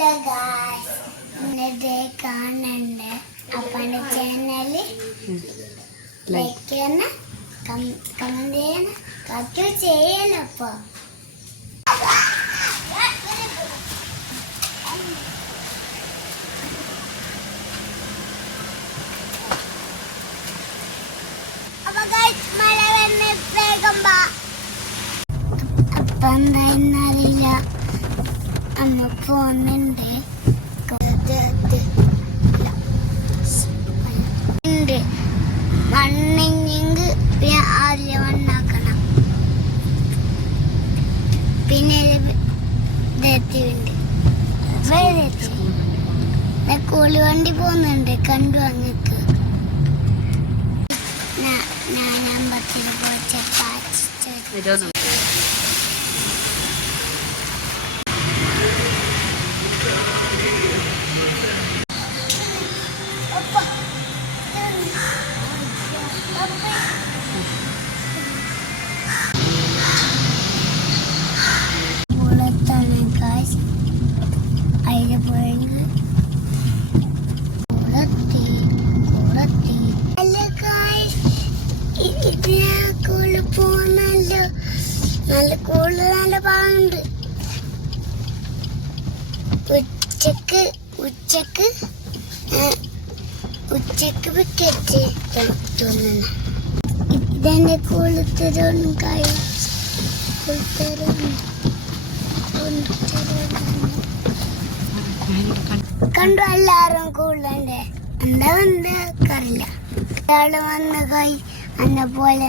Hello guys ഇന്നത്തെ കാണണ്ട്. അപ്പന്റെ channel like ചെയ്യണം കമന്റ് ചെയ്യണം കത്ത് ചെയ്യണം അപ്പൊ. അപ്പൊ guys, മഴ വരുന്ന വേഗം അപ്പൊ അമ്മ പോന്നുണ്ട്. ഉണ്ട്. പിന്നെ ആദ്യം മണ്ണാക്കണം പിന്നെ ഇതെത്തിയുണ്ട് കൂലി വണ്ടി പോകുന്നുണ്ട് കണ്ടു അങ്ങക്ക്. ഞാൻ അമ്പത്തിൽ പോയി ചപ്പാത്തി നല്ല കൂടുതൽ നല്ല പാങ്ങുണ്ട് ഉച്ചയ്ക്ക് ഉച്ചയ്ക്ക് ഉച്ചയ്ക്ക് തോന്നുന്നു. ഇതെന്റെ കുളത്തരൊന്നും കണ്ടു എല്ലാരും കൂടുതലുണ്ട് എന്താ എന്താ അറിയില്ല. ഒരാൾ വന്ന കൈ എന്നെ പോലെ